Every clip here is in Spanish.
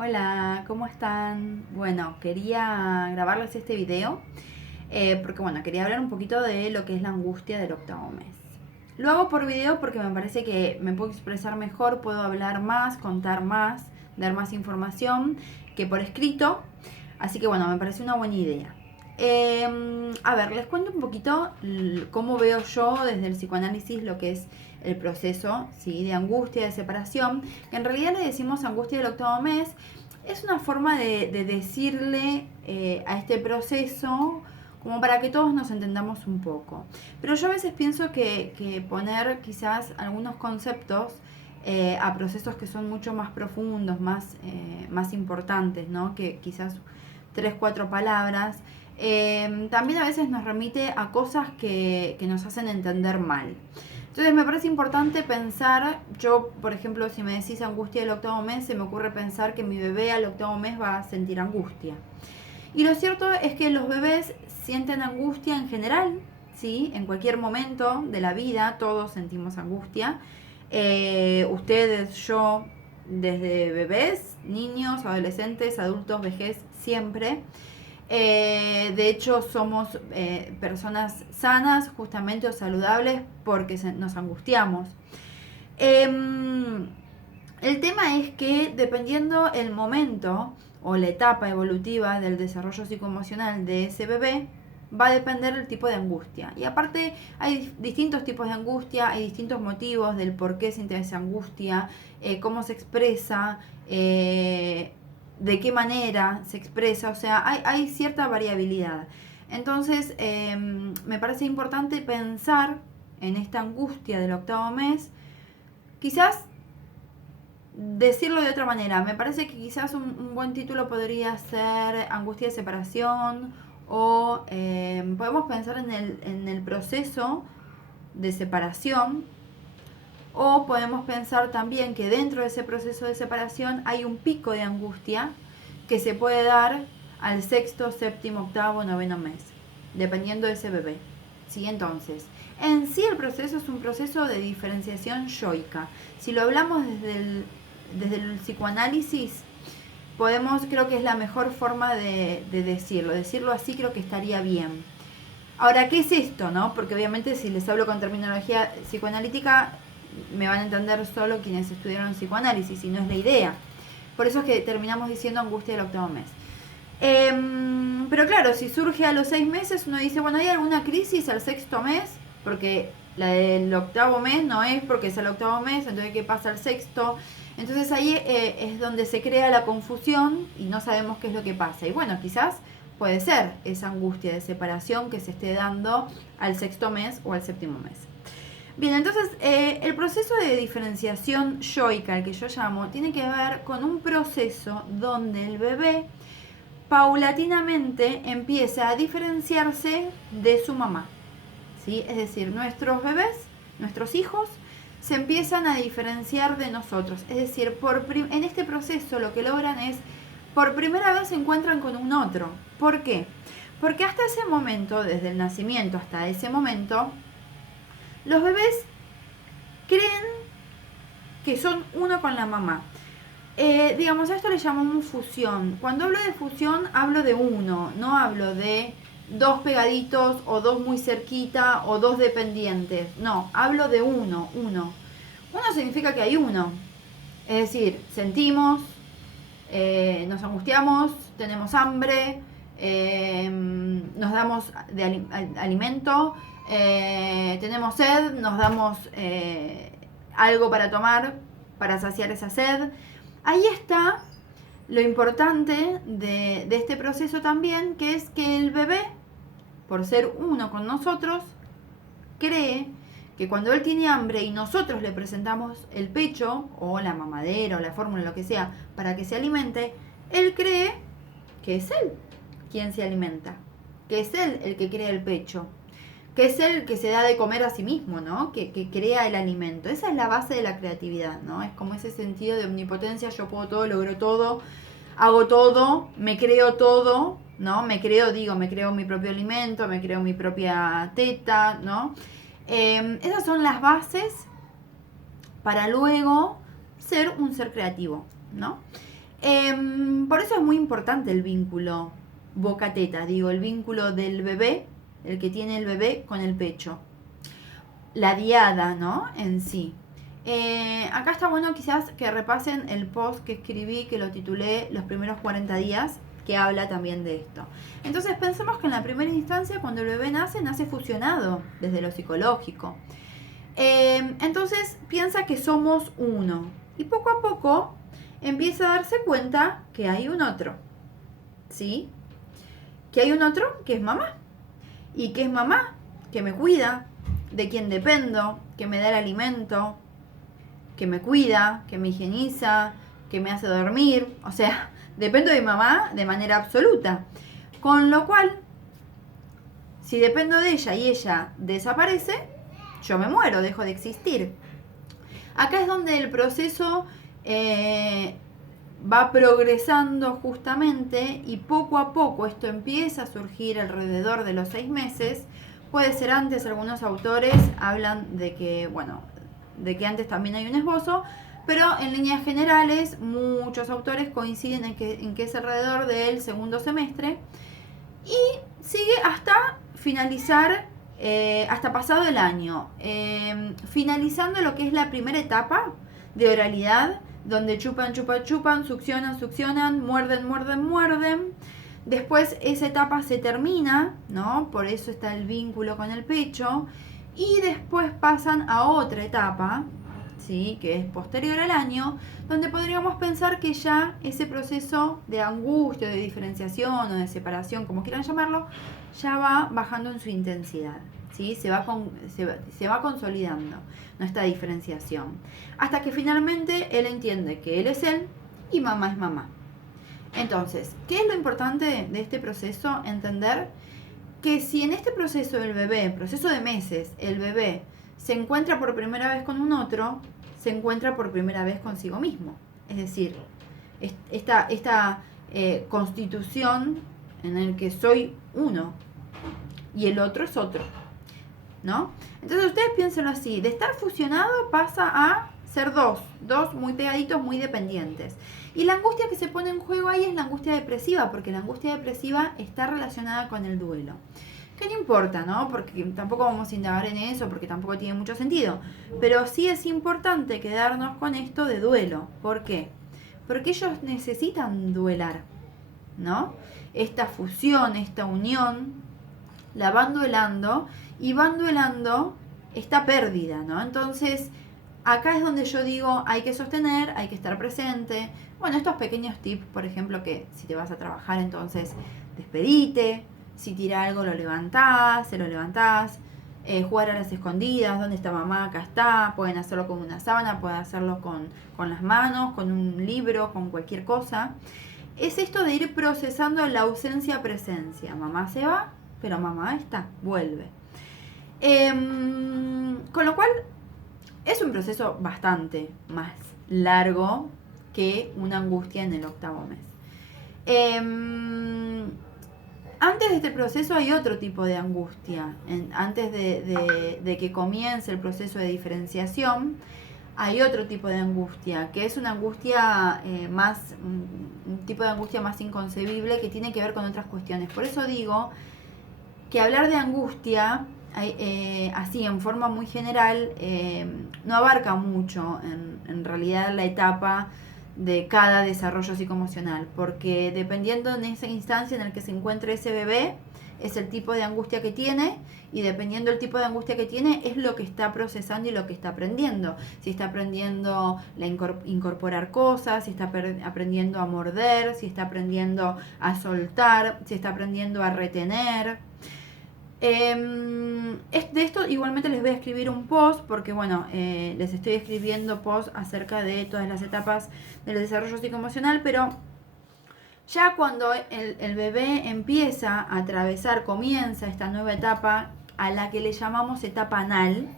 Hola, ¿cómo están? Bueno, quería grabarles este video porque quería hablar un poquito de lo que es la angustia del octavo mes. Lo hago por video porque me parece que me puedo expresar mejor, puedo hablar más, contar más, dar más información que por escrito. Así que me parece una buena idea. A ver, les cuento un poquito cómo veo yo desde el psicoanálisis lo que es el proceso, ¿sí?, de angustia, de separación. En realidad le decimos angustia del octavo mes. Es una forma de decirle a este proceso como para que todos nos entendamos un poco. Pero yo a veces pienso que poner quizás algunos conceptos a procesos que son mucho más profundos, más importantes, ¿no?, que quizás 3, 4 palabras, también a veces nos remite a cosas que nos hacen entender mal. Entonces me parece importante pensar, yo por ejemplo si me decís angustia del octavo mes, se me ocurre pensar que mi bebé al octavo mes va a sentir angustia. Y lo cierto es que los bebés sienten angustia en general, ¿sí? En cualquier momento de la vida todos sentimos angustia. Ustedes, yo, desde bebés, niños, adolescentes, adultos, vejez, siempre. De hecho, somos personas sanas, justamente, o saludables, porque nos angustiamos. El tema es que dependiendo el momento o la etapa evolutiva del desarrollo psicoemocional de ese bebé, va a depender el tipo de angustia. Y aparte hay distintos tipos de angustia, hay distintos motivos del por qué siente esa angustia, cómo se expresa, de qué manera se expresa, o sea, hay cierta variabilidad. Entonces, me parece importante pensar en esta angustia del octavo mes, quizás decirlo de otra manera. Me parece que quizás un buen título podría ser angustia de separación, o podemos pensar en el proceso de separación, o podemos pensar también que dentro de ese proceso de separación hay un pico de angustia que se puede dar al sexto, séptimo, octavo, noveno mes, dependiendo de ese bebé. ¿Sí? Entonces, en sí el proceso es un proceso de diferenciación yoica. Si lo hablamos desde el psicoanálisis, creo que es la mejor forma de decirlo así creo que estaría bien. Ahora, ¿qué es esto, no? Porque obviamente si les hablo con terminología psicoanalítica, me van a entender solo quienes estudiaron psicoanálisis, y no es la idea. Por eso es que terminamos diciendo angustia del octavo mes. Pero claro, si surge a los 6 meses, uno dice, bueno, ¿hay alguna crisis al sexto mes? Porque la del octavo mes no es porque es el octavo mes, entonces ¿qué pasa al sexto? Entonces ahí es donde se crea la confusión y no sabemos qué es lo que pasa. Y bueno, quizás puede ser esa angustia de separación que se esté dando al sexto mes o al séptimo mes. Bien, entonces el proceso de diferenciación yoica, el que yo llamo, tiene que ver con un proceso donde el bebé paulatinamente empieza a diferenciarse de su mamá. ¿Sí? Es decir, nuestros bebés, nuestros hijos, se empiezan a diferenciar de nosotros. Es decir, en este proceso lo que logran es, por primera vez se encuentran con un otro. ¿Por qué? Porque hasta ese momento, desde el nacimiento hasta ese momento, los bebés creen que son uno con la mamá. Digamos, a esto le llamamos fusión. Cuando hablo de fusión, hablo de uno, no hablo de dos pegaditos o dos muy cerquita o dos dependientes. No, hablo de uno. Uno significa que hay uno. Es decir, sentimos, nos angustiamos, tenemos hambre, nos damos de alimento, tenemos sed, nos damos algo para tomar para saciar esa sed. Ahí está lo importante de este proceso también, que es que el bebé, por ser uno con nosotros, cree que cuando él tiene hambre y nosotros le presentamos el pecho o la mamadera o la fórmula, lo que sea, para que se alimente, él cree que es él quien se alimenta, que es él el que crea el pecho, que es él el que se da de comer a sí mismo, ¿no? Que crea el alimento. Esa es la base de la creatividad, ¿no? Es como ese sentido de omnipotencia, yo puedo todo, logro todo, hago todo, me creo todo, ¿no? Me creo mi propio alimento, me creo mi propia teta, ¿no? Esas son las bases para luego ser un ser creativo, ¿no? Por eso es muy importante el vínculo boca-teta, digo, el vínculo del bebé, el que tiene el bebé con el pecho. La diada, ¿no? En sí. Acá está bueno quizás que repasen el post que escribí, que lo titulé Los primeros 40 días, que habla también de esto. Entonces pensemos que en la primera instancia, cuando el bebé nace, nace fusionado desde lo psicológico. Entonces piensa que somos uno. Y poco a poco empieza a darse cuenta que hay un otro. ¿Sí? Que hay un otro que es mamá. Y que es mamá, que me cuida, de quien dependo, que me da el alimento, que me cuida, que me higieniza, que me hace dormir. O sea, dependo de mi mamá de manera absoluta. Con lo cual, si dependo de ella y ella desaparece, yo me muero, dejo de existir. Acá es donde el proceso va progresando justamente y poco a poco esto empieza a surgir alrededor de los 6 meses. Puede ser antes, algunos autores hablan de que, bueno, de que antes también hay un esbozo, pero en líneas generales muchos autores coinciden en que es alrededor del segundo semestre y sigue hasta finalizar, hasta pasado el año, finalizando lo que es la primera etapa de oralidad, donde chupan, chupan, chupan, succionan, succionan, muerden, muerden, muerden. Después esa etapa se termina, ¿no? Por eso está el vínculo con el pecho. Y después pasan a otra etapa, ¿sí? Que es posterior al año, donde podríamos pensar que ya ese proceso de angustia, de diferenciación o de separación, como quieran llamarlo, ya va bajando en su intensidad. ¿Sí? Se va consolidando nuestra diferenciación. Hasta que finalmente él entiende que él es él y mamá es mamá. Entonces, ¿qué es lo importante de este proceso? Entender que si en este proceso el bebé, proceso de meses, el bebé se encuentra por primera vez con un otro, se encuentra por primera vez consigo mismo. Es decir, esta constitución en el que soy uno y el otro es otro, ¿no? Entonces ustedes piénsenlo así, de estar fusionado pasa a ser dos muy pegaditos, muy dependientes. Y la angustia que se pone en juego ahí es la angustia depresiva, porque la angustia depresiva está relacionada con el duelo. Que no importa, ¿no? Porque tampoco vamos a indagar en eso, porque tampoco tiene mucho sentido. Pero sí es importante quedarnos con esto de duelo. ¿Por qué? Porque ellos necesitan duelar, ¿no? Esta fusión, esta unión, la van duelando y van duelando esta pérdida, ¿no? Entonces, acá es donde yo digo, hay que sostener, hay que estar presente. Bueno, estos pequeños tips, por ejemplo, que si te vas a trabajar, entonces despedite. Si tira algo, lo levantás, se lo levantás. Jugar a las escondidas, ¿dónde está mamá? Acá está. Pueden hacerlo con una sábana, pueden hacerlo con las manos, con un libro, con cualquier cosa. Es esto de ir procesando la ausencia-presencia. Mamá se va, pero mamá está, vuelve. Con lo cual, es un proceso bastante más largo que una angustia en el 8º mes. Antes de este proceso hay otro tipo de angustia. Antes de que comience el proceso de diferenciación, hay otro tipo de angustia, que es una angustia un tipo de angustia más inconcebible que tiene que ver con otras cuestiones. Por eso digo que hablar de angustia así en forma muy general no abarca mucho en realidad la etapa de cada desarrollo psicoemocional, porque dependiendo en esa instancia en la que se encuentre ese bebé es el tipo de angustia que tiene, y dependiendo del tipo de angustia que tiene es lo que está procesando y lo que está aprendiendo. Si está aprendiendo a incorporar cosas, si está aprendiendo a morder, si está aprendiendo a soltar, si está aprendiendo a retener. De esto igualmente les voy a escribir un post, porque bueno, les estoy escribiendo post acerca de todas las etapas del desarrollo psicoemocional, pero ya cuando el bebé empieza a atravesar, comienza esta nueva etapa a la que le llamamos etapa anal,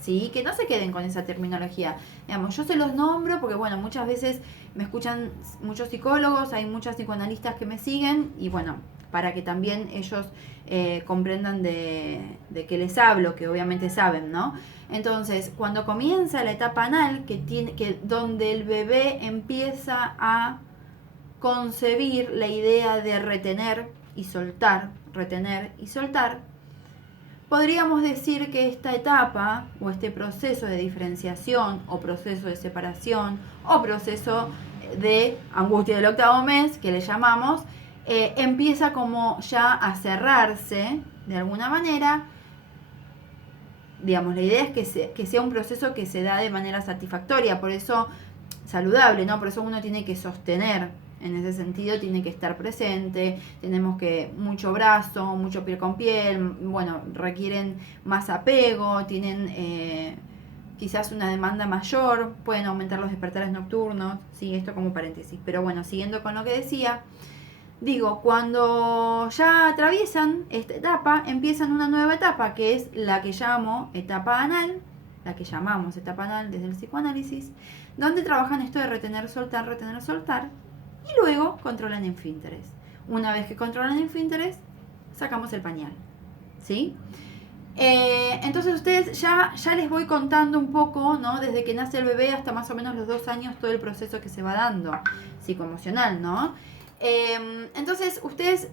¿sí? Que no se queden con esa terminología. Digamos, yo se los nombro porque, bueno, muchas veces me escuchan muchos psicólogos, hay muchas psicoanalistas que me siguen, y bueno, para que también ellos comprendan de qué les hablo, que obviamente saben, ¿no? Entonces, cuando comienza la etapa anal, donde el bebé empieza a concebir la idea de retener y soltar, podríamos decir que esta etapa o este proceso de diferenciación o proceso de separación o proceso de angustia del octavo mes, que le llamamos, empieza como ya a cerrarse de alguna manera. Digamos, la idea es que sea un proceso que se da de manera satisfactoria, por eso saludable, ¿no? Por eso uno tiene que sostener, en ese sentido tiene que estar presente, tenemos que mucho brazo, mucho piel con piel, bueno, requieren más apego, tienen quizás una demanda mayor, pueden aumentar los despertares nocturnos, sí, esto como paréntesis, pero bueno, siguiendo con lo que decía, digo, cuando ya atraviesan esta etapa, empiezan una nueva etapa, que es la que llamo etapa anal, la que llamamos etapa anal desde el psicoanálisis, donde trabajan esto de retener, soltar, y luego controlan esfínteres. Una vez que controlan esfínteres, sacamos el pañal, ¿sí? Entonces ustedes ya les voy contando un poco, ¿no? Desde que nace el bebé hasta más o menos los 2 años, todo el proceso que se va dando, psicoemocional, ¿no? Entonces ustedes,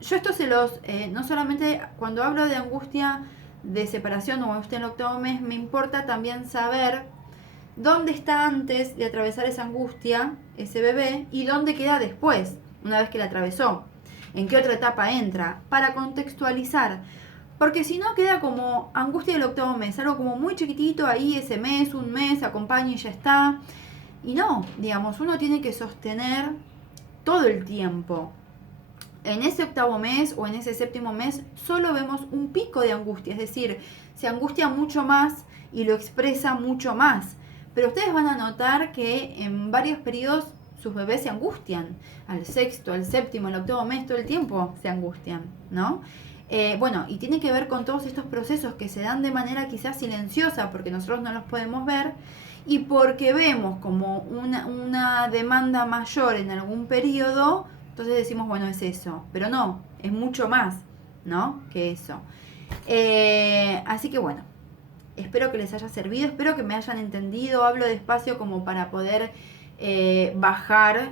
yo esto se los, no solamente cuando hablo de angustia de separación o angustia en el octavo mes, me importa también saber dónde está antes de atravesar esa angustia, ese bebé, y dónde queda después, una vez que la atravesó, en qué otra etapa entra, para contextualizar. Porque si no queda como angustia del octavo mes, algo como muy chiquitito ahí, ese mes, un mes, acompaña y ya está. Y no, digamos, uno tiene que sostener todo el tiempo. En ese octavo mes o en ese séptimo mes solo vemos un pico de angustia, es decir, se angustia mucho más y lo expresa mucho más. Pero ustedes van a notar que en varios periodos sus bebés se angustian. Al sexto, al séptimo, al octavo mes, todo el tiempo se angustian, ¿no? Bueno, y tiene que ver con todos estos procesos que se dan de manera quizás silenciosa, porque nosotros no los podemos ver, y porque vemos como una demanda mayor en algún periodo, entonces decimos, bueno, es eso. Pero no, es mucho más, ¿no? Que eso. Así que bueno, espero que les haya servido, espero que me hayan entendido. Hablo despacio como para poder bajar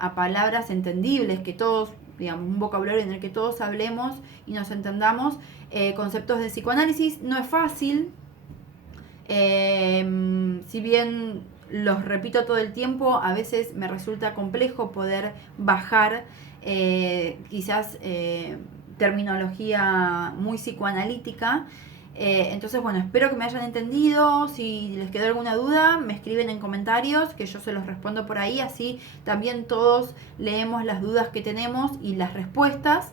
a palabras entendibles, que todos, digamos, un vocabulario en el que todos hablemos y nos entendamos. Conceptos de psicoanálisis no es fácil, si bien los repito todo el tiempo, a veces me resulta complejo poder bajar quizás terminología muy psicoanalítica. Entonces, bueno, espero que me hayan entendido. Si les quedó alguna duda, me escriben en comentarios, que yo se los respondo por ahí. Así también todos leemos las dudas que tenemos y las respuestas.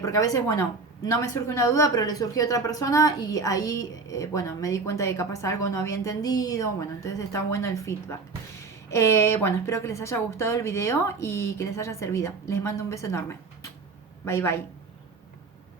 Porque a veces, bueno, no me surge una duda, pero le surgió a otra persona y ahí, bueno, me di cuenta de que capaz algo no había entendido. Bueno, entonces está bueno el feedback. Bueno, espero que les haya gustado el video y que les haya servido. Les mando un beso enorme. Bye, bye.